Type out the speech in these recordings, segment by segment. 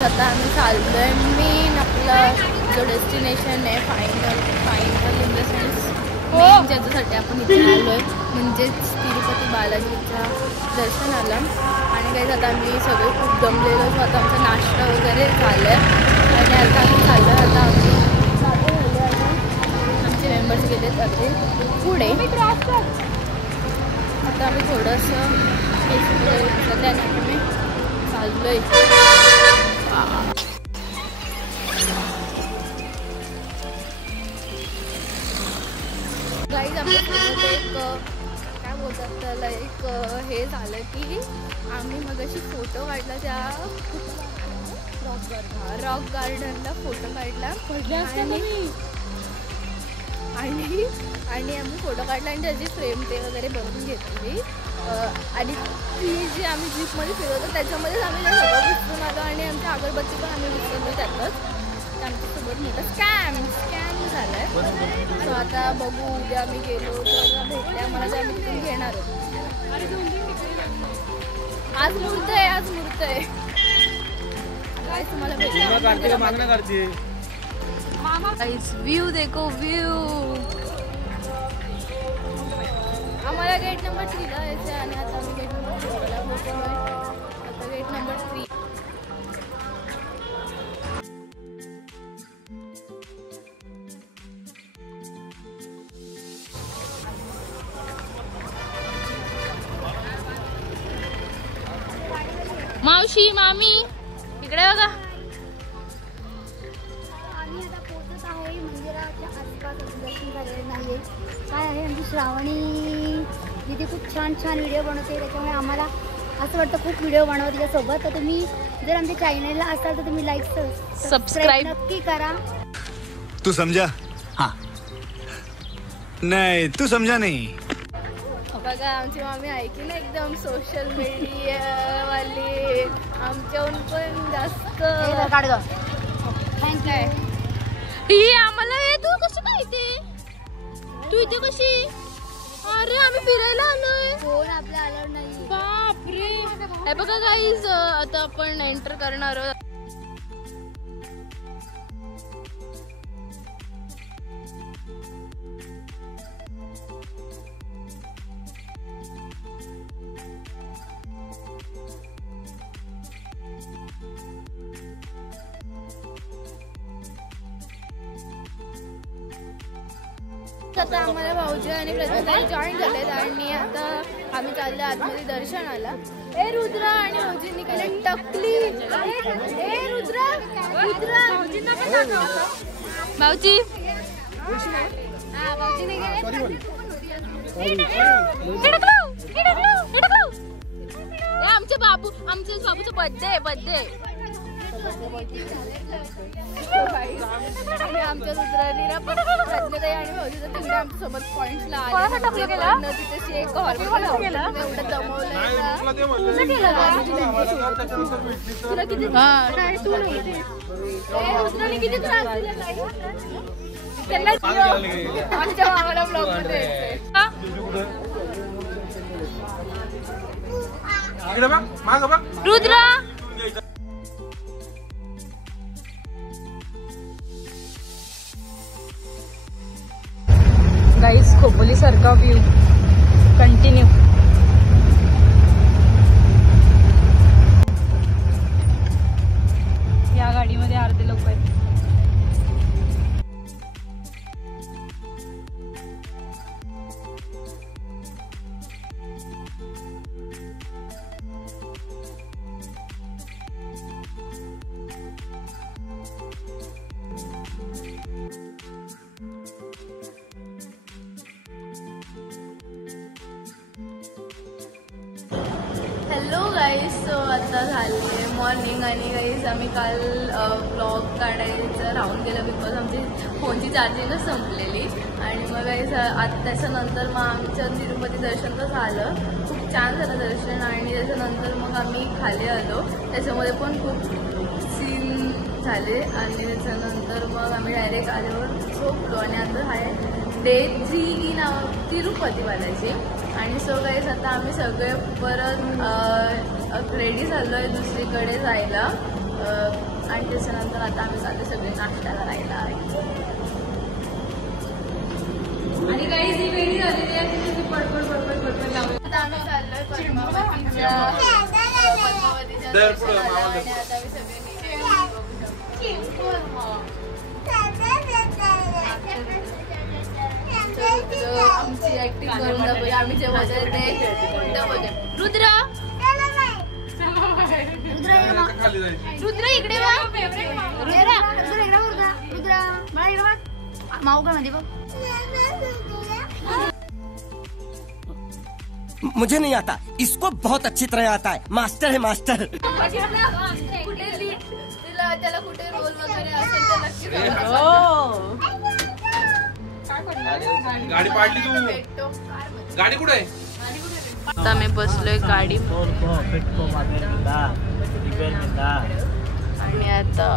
आता आम्ही चाललोय मेन आपलं जो डेस्टिनेशन आहे final in the sense main ज्याच्यासाठी आपण इथे आलोय म्हणजेच तिरुपती बालाजीच्या दर्शनाला. आणि काही आता आम्ही सगळे खूप जमलेलो होतो. आता आमचा नाश्ता वगैरे झालं आहे आणि आता आम्ही चाललो आहे. आता आम्ही आमचे मेंबर्स गेले जाते पुढे. आता आम्ही थोडंसं त्याने आम्ही चाललो आहे. गाईज आपल्यासोबत एक काय बोलतात त्याला एक हे झालं की आम्ही मगाशी फोटो काढला त्या रॉक गार्डनला फोटो काढला आणि आम्ही फोटो काढला आणि त्याची फ्रेम ते वगैरे बनवून घेतली. आणि ती जी आम्ही जीपमध्ये फिरवतो त्याच्यामध्येच आम्ही सगळं विसरून आलो आणि आमच्या अगरबत्ती पण आम्ही विसरलो त्यातच. आमच्यासोबत मोठा स्कॅम झाला आहे. सो आता बघू उद्या आम्ही गेलो तर भेटले आम्हाला ते आम्ही तिथून घेणार आहोत. आज मुहूर्त आहे काय तुम्हाला भेटले. व्यू देखो व्यू. आम्हाला गेट नंबर 3 ला यायचं आणि आता आम्ही गेट नंबर 4 ला पोहोचलोय. आता गेट नंबर 3. मावशी मामी इकडे बघा. आम्ही आता पोहोचत आहे मंदिराच्या आसपास. दर्शन झालेलं नाही काय आहे आमची श्रावणी दिदी खूप छान व्हिडिओ बनवते. त्याच्यामुळे आम्हाला असं वाटतं खूप व्हिडिओ बनवा तिच्यासोबत. तर तुम्ही जर आमच्या चॅनलला असाल तर तुम्ही लाईक सबस्क्राईब नक्की करा. तू समझा? हाँ नहीं तू समझा नहीं. बघा आमची मामी आहे की ना एकदम सोशल मीडिया वाली. आमच्याहून पण जास्त थँक्यू. ही आम्हाला तू कशी काय इथे तू इथे कशी. अरे आम्ही फिरायला आलोय. फोन आपल्या आलं नाही. बापरे. हे बघा गाईज आता आपण एंटर करणार आहोत. आता आम्हाला भाऊजी आणि प्रज्वल जॉईन झालेत आणि आता आम्ही चाललो आतमध्ये दर्शनाला. ए रुद्रा आणि भाऊजींनी केलं टकली. ए रुद्रा भाऊजींना पण दाखव. भाऊजी भाऊजीने आमच्या बाबूचा बर्थडे आणि आमच्या रुद्रानी ना प्रज्ञाताई आणि भाऊजीचा तिकडे आमच्या सोबत पॉइंट्सला आले. तिथे एक हॉर्मोन एवढं जमवलंय. तुला किती रुद्राने किती त्रास दिला त्यांना आमच्या मामाला ब्लॉग मध्ये रुद्रा. गाईस खोपोली सारखा व्ह्यू कंटिन्यू. या गाडीमध्ये अर्धे लोक आहेत. Hello guys. सो आता झाले मॉर्निंग आणि गाईज आम्ही काल ब्लॉग काढायचं राहून गेलं बिकॉज आमची फोनची चार्जिंगच संपलेली. आणि मग गाईज आता त्याच्यानंतर मग आमचं तिरुपती दर्शन तर झालं. खूप छान झालं दर्शन. आणि त्याच्यानंतर मग आम्ही खाली आलो. त्याच्यामध्ये पण खूप सीन झाले. आणि त्याच्यानंतर मग आम्ही डायरेक्ट आल्यावर झोपलो. आणि आता आहे डे 3 इन तिरुपती बालाजी. आणि सो गाईज आता आम्ही सगळे परत रेडी झालो आहे दुसरीकडे जायला. आणि त्याच्यानंतर आता आम्ही चाललो सगळे नाश्ता करायला. आणि काही जी वेळी झालेली आहे ती पडपड लावली. आता आम्ही चाललोय पद्मावतीच्या दर्शनाला आणि आता आम्ही सगळे आमची ऍक्टिंग करून दाखवली. आम्ही जे बजाय ते कोणतं बजाय. रुद्र इकडे माऊ का मध्ये बघ. मुझे नहीं आता, इसको बहुत अच्छी तरह आता है. मास्टर है मास्टर. कुठे लीड त्याला कुठे रोल वगैरे असेल तर नक्की गाडी पाडली तू. गाडी कुठे आहे? आता मी बसलोय गाडी आणि आता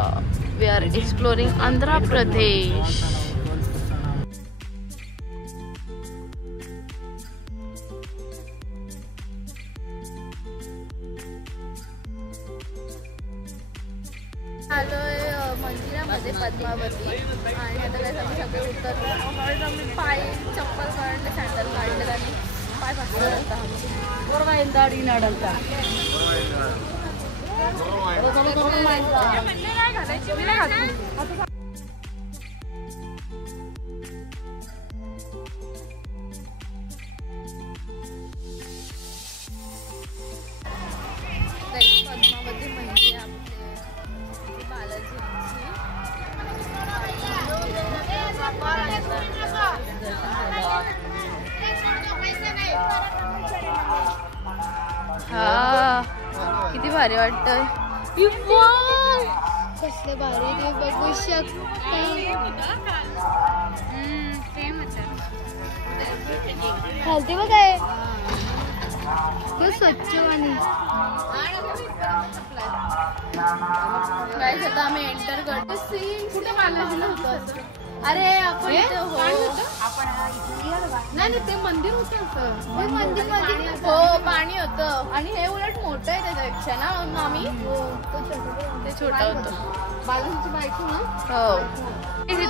we R exploring Andhra Pradesh. आलोय मंदिरामध्ये पद्मावती आणि आता काय आम्ही सगळे उतरलो. आम्ही पाय चप्पल काढले, सँडल काढले आणि पाय पाठवता पद्मावती म्हणजे आपले बालाजींची हा किती भारी वाटतंय. कसले भारी ते बघू शकता. खालते बघ काय स्वच्छ पाणी. गाईस आता आम्ही एंटर करतो. सीन कुठे बालाजीला होतं. अरे आपण नाही ते मंदिर होतं. मंदिर हो पाणी होतं आणि हे उलट मोठं आहे त्याच्यापेक्षा ना. मग आम्ही ते छोटं होतं. बालाजीची बायको ना. हो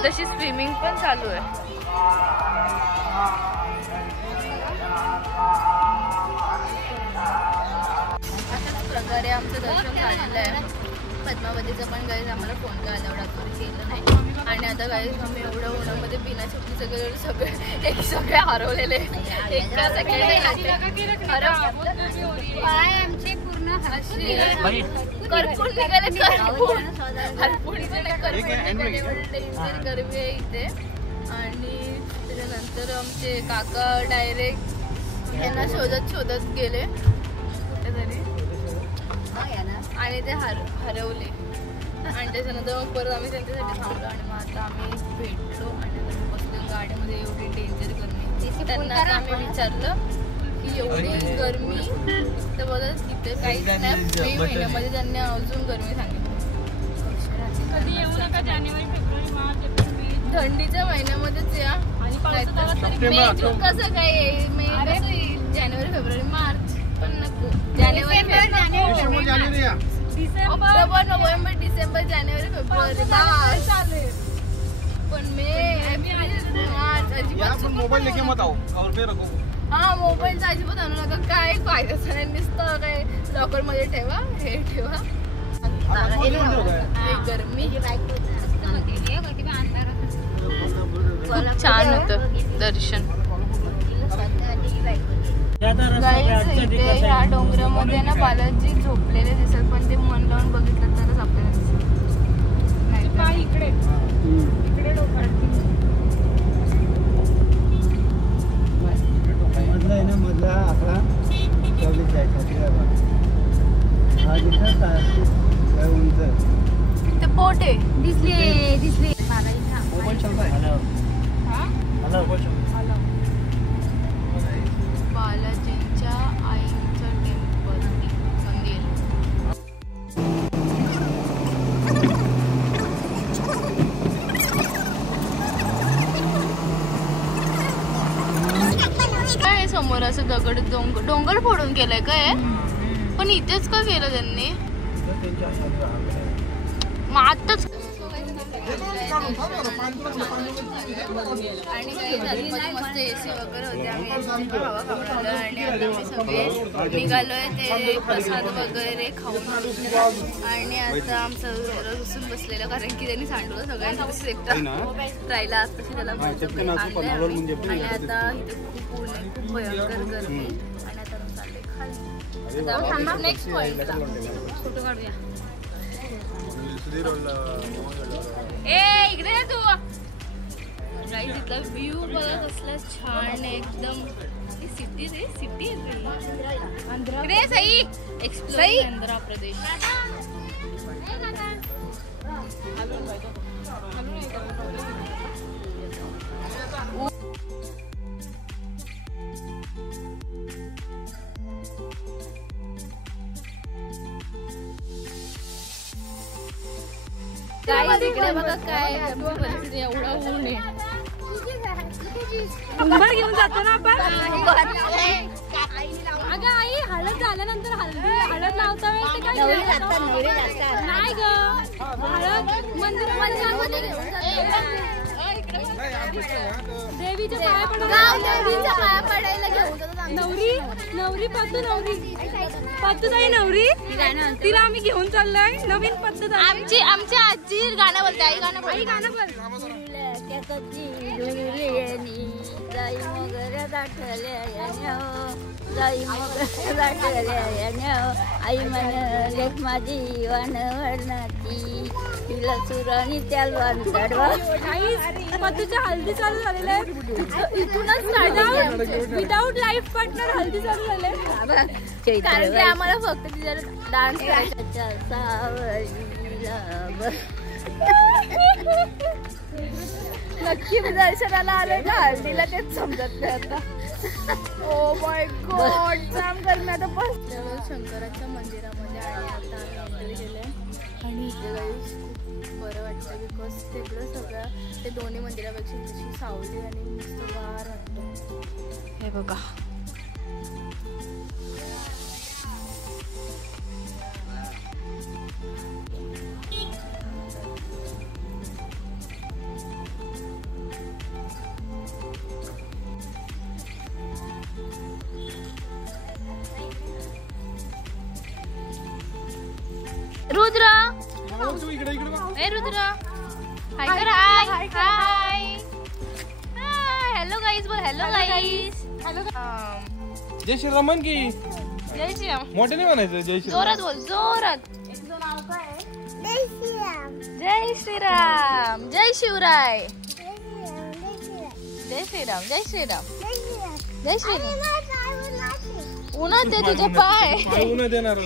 तशी स्विमिंग पण चालू आहे. अशा प्रकारे आमचं दर्शन झालेलं आहे. पद्मावतीचं पण गाईज आम्हाला फोन काय अलाउड केलं नाही. आणि आता गाईज आम्ही एवढ्या उन्हामध्ये बिना चपलीचं सगळे हरवलेले. एका सेकंड पाय आमचे पूर्ण करपून निघाले. गरमी आहे इथे. आणि त्याच्यानंतर आमचे काका डायरेक्ट यांना शोधत गेले कुठेतरी आणि ते हरवले. आणि त्याच्यानंतर मग परत आम्ही त्यांच्यासाठी थांबलो आणि मग आता आम्ही भेटलो आणि आता बसलो गाडीमध्ये. एवढी डेंजर गरमी. त्यांना आता आम्ही विचारलं की एवढी गरमी तर बघा तिथे काहीच नाही. मे महिन्यामध्ये त्यांनी अजून गरमी सांगितली. थंडीच्या महिन्यामध्येच या. कसं काय येईल मे कसं येईल. जानेवारी फेब्रुवारी मार्च पण नको. जानेवारी ऑक्टोबर नोव्हेंबर डिसेंबर जानेवारी फेब्रुवारी मार्च. पण मे मार्च अजिबात. मोबाईल लेके मत आओ और फिर रखो. हा मोबाईलचा अजिबात आणू नका. काय फायदाच नाही. नुसतं काय लॉकर मध्ये ठेवा हे ठेवा. गरमी खूप छान होतं दर्शन. इथे ह्या डोंगरामध्ये ना बालाजी झोपलेले दिसत. पण ते मन लावून बघितलं तरच आपल्याला दिसत. नाही इकडे मधला आकडा ते पोट आहे. दिसले बालाजींच्या आईचं टेम्पल मंदिर. काय समोर असं दगड डोंगर फोडून केलंय काय. पण इथेच का केलं त्यांनी. आताच आणि काही आतमध्ये मस्त एसी वगैरे होते. आम्ही हवा खाऊन आलो आणि आता आम्ही सगळे निघालोय ते प्रसाद वगैरे खाऊन. आणि आता आमचं रुसून बसलेलं कारण की त्यांनी सांडलं सगळ्यांनी एकटं राहिला असतं त्याला आणि आता इथे खूप ऊन आहे, खूप भयंकर गरमी. आणि आता चालले खाली नेक्स्ट पॉइंटला फोटो काढूया. इकडे तू गाईस इथला व्ह्यू बघा कसला छान आहे एकदम. सिटी रे सिटी इकडे सई एक्सप्लोर आंध्र प्रदेश. काय इकडे बघा काय परिस्थिती एवढा ऊन आहे. कुंभार घेऊन जातो ना आपण. अगं आई हळद झाल्यानंतर हळद लावता वेळेस नाही ग हळद मंदिरामध्ये देवीच्या पाया पडायला घेऊन नवरी पद्धत नवरी तिला आम्ही घेऊन चाललोय. नवीन पद्धत आमची आजी गाणं बोलते. आई गाणं बोल. जाई मोगऱ्या दाटल्या जाई मोगऱ्या दाटल्या आई म्हण लेख माझी वाणवरणाची तिला सुराणी त्याला चढवा. पद्धतीच्या हल्दी चालू झालेल्या आहे. इथूनच विदाऊट लाईफ पार्टनर हल्दी चालू झाले कारण की आम्हाला फक्त तिच्या डान्स करायचा. नक्की दर्शनाला आले का हल्दीला तेच समजत नाही आता. ओ माय गॉड जाम गरमी. आता बसलो शंकराच्या मंदिरामध्ये आणि आता आम्ही एंटर केलंय आणि इथे गाईस खूप बरं वाटतं बिकॉज तिकडं सगळं ते दोन्ही मंदिरापेक्षा तशी सावली आणि मस्त गार वाटतं. हे बघा रुद्र. ए रुद्र हाय कर. हाय हाय हॅलो गाईज बोल. Hello guys. हॅलो जय श्रीराम म्हण की. जय श्रीराम. मोठे नाही म्हणायचं जय श्रीराम. जोरात बोल जोरात. जय श्रीराम. जय शिवराय. जय श्रीराम. जय श्रीराम. जय श्रीराम. उन्हात ते तुझे पाय उन्हा देणार.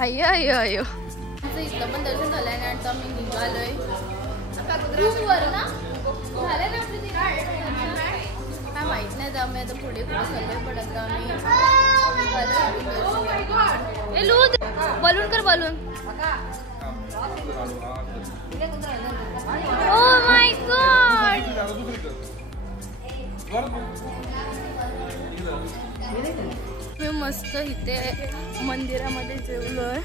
अय्यो अय्यो अय्यो. इथलं पण दर्शन झालं आणि आता आम्ही निघालोय रूमवर ना. झालं ना आपली काय माहित नाही. आम्ही आता पुढे चाललोय पण आता आम्ही लूद बलून कर बलून. Oh my God. मी मस्त इथे मंदिरामध्ये जेवलोय.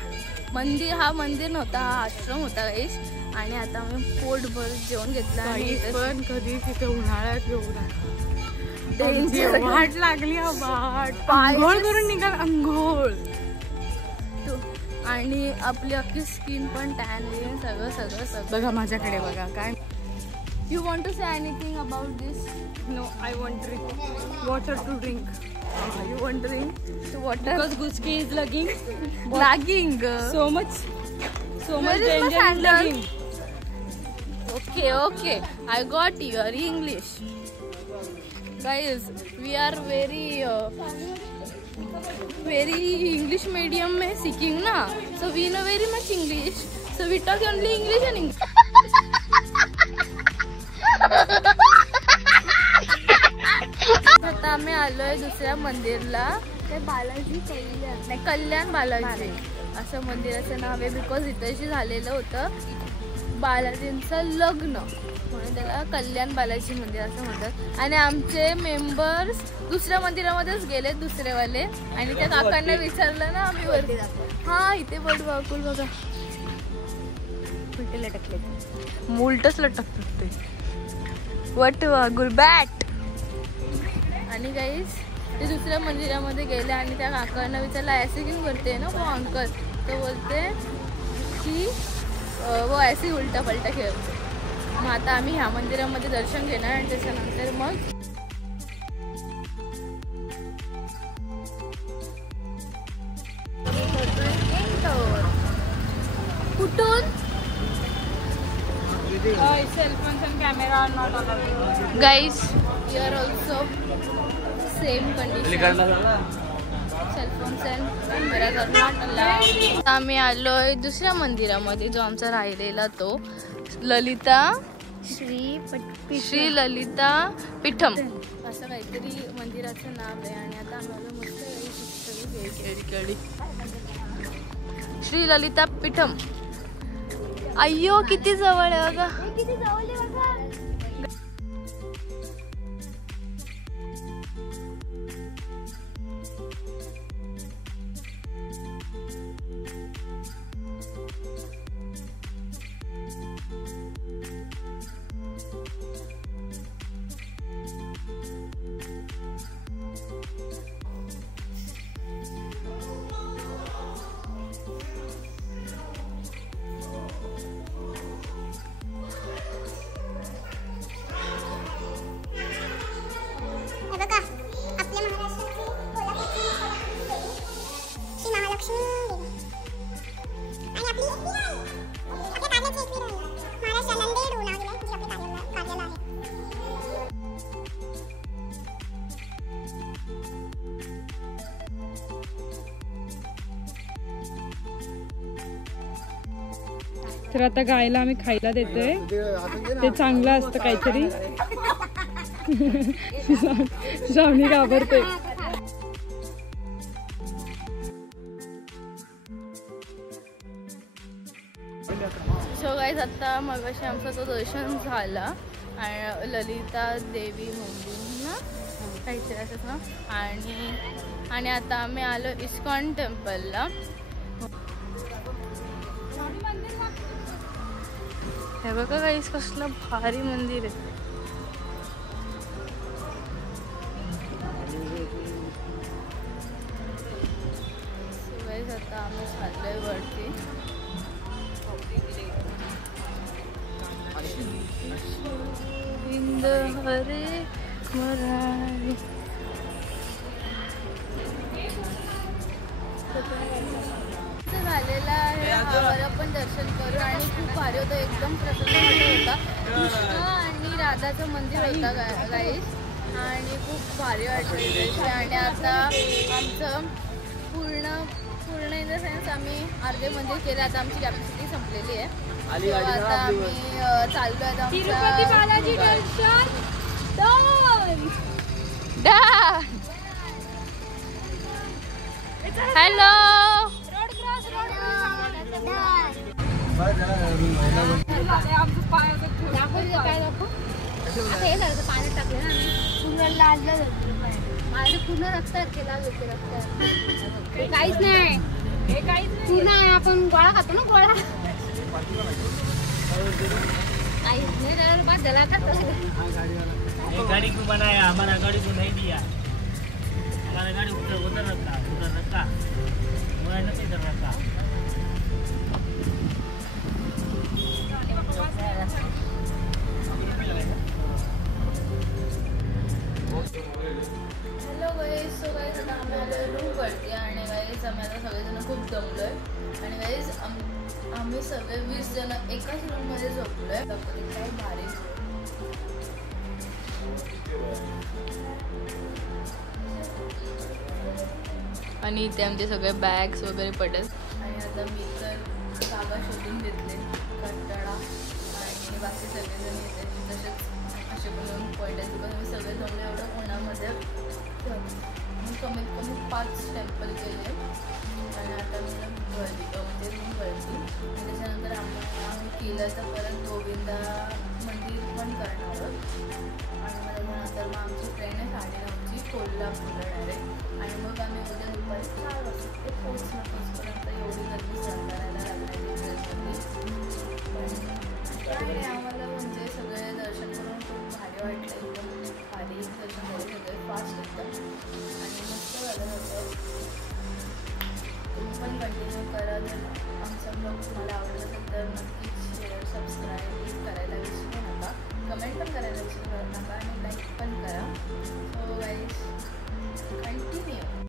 मंदिर नव्हता हा आश्रम होता गाईस. आणि आता आम्ही पोटभर जेवण घेतलं. आणि पण कधी तिथे उन्हाळ्यात वाट लागली. आंघोळ करून निघाल. आंघोळ आणि आपली अख्खी स्किन पण टॅन सगळं बघा माझ्याकडे बघा काय. You want to say anything about this? No I want drink water to drink. You want drink to water? Because Gucci is lagging. So much danger is lagging. Okay. I got your English. Guys, we are very English medium में सीखिंग ना. So we know very much English. So we talk only English and English. आता आम्ही आलोय दुसऱ्या मंदिरला. ते बालाजी कल्याण बालाजी असं मंदिराचं नाव आहे. बिकॉज इथेशी झालेलं होतं बालाजींचं लग्न म्हणून त्याला कल्याण बालाजी मंदिर असं म्हणतात. आणि आमचे मेंबर्स दुसऱ्या मंदिरामध्येच गेले दुसरेवाले. आणि त्या काकांना विचारलं ना आम्ही वरती हा इथे बट बाकुल बघा उलटे लटकले उलटच लटकतात ते वट वागुल बॅट. आणि गाईस ते दुसऱ्या मंदिरामध्ये गेले आणि त्या काकांना विचारलं ऐसे क्यों करते ना वो अंकल. तो बोलते की वो ऐसे उलटा पलटा खेळतो. मग आता आम्ही ह्या मंदिरामध्ये दर्शन घेणार आणि त्याच्यानंतर मग कुठून guys here also same condition cellphones and cameras are not allowed. आम्ही आलोय दुसऱ्या मंदिरामध्ये जो आमचा राहिलेला तो ललिता श्री ललिता पीठम असं काहीतरी मंदिराचं नाव आहे. आणि आता आम्हाला मस्त श्री ललिता पीठम. अय्यो किती जवळ आहे बघा. तर आता गायला आम्ही खायला देतोय. ते चांगलं असतं काहीतरी. श्रावणी घाबरते. सो गाईज आता मगाशी आमचा तो दर्शन झाला आणि ललिता देवी मंदिर ना काहीतरी असं ना. आणि आता आम्ही आलो इस्कॉन टेम्पलला. हे बघा गाईस कसलं भारी मंदिर आहे. गाईस आता आम्ही चाललोय वरती. हिंद हरे मराठी झालेला आहे. आम्हाला पण दर्शन करू आणि खूप भारी होतं. एकदम प्रसन्न होता. कृष्ण आणि राधाचं मंदिर होतं गाईस आणि खूप भारी वाटलं. आणि आता आमचं पूर्ण इन द सेन्स आम्ही अर्धे मंदिर केले. आता आमची कॅपॅसिटी संपलेली आहे. आता आम्ही चाललो आहे तिरुपती बालाजी दर्शन. हॅलो पाण्यात टाकलं ना पूर्ण लाजलं माझं पूर्ण रस्त्यात केला काहीच नाही. पूर्ण आपण गोळा खातो ना गोळा काहीच नाही. बाद झाला गाड़ी क्यों बनाया? हमारा गाड़ी को नहीं दिया. हमारा गाड़ी उधर रखा मैं नहीं इधर रखा. Hello guys. सो गाईज आता आम्ही आलो रूमवरती आणि गाईज आम्ही आता सगळेजण खूप जमलोय. आणि गाईज आम्ही सगळे 20 जण एकाच रूममध्ये झोपलोय. काय भारी. आणि इथे आमचे सगळे बॅग्स वगैरे पडत. आणि आता मी तर जागा शोधून घेतले कंटाळा आणि बाकी सगळेजण येते तसेच असे बनवून पडले. बिकॉज आम्ही सगळे जमले एवढं उन्हामध्ये. कमीत कमी 5 टेम्पल केले आणि आता मी वरती म्हणजे रूम वरती. त्याच्यानंतर आम्ही गोविंदाचं परत गोविंदा मंदिर पण करणार आहोत. आणि मग त्याच्यानंतर मग आमची ट्रेन आहे 9:30ची कोल्हापूरला डायरेक्ट. आणि मग आम्ही उद्या दुपारी 4 वाजता ते पोचपर्यंत एवढी गर्दी सहन करायला लागली ट्रेनमध्ये. पण काय नाही, आम्हाला म्हणजे सगळे दर्शन करून खूप भारी वाटलं. एकदम भारी दर्शन झाले, सगळे फास्ट एकदम आणि मस्त झालं होतं. तुम्ही पण कंटिन्यू करा. जर आमचा ब्लॉग तुम्हाला आवडला असेल तर नक्कीच शेअर सबस्क्राईब करायला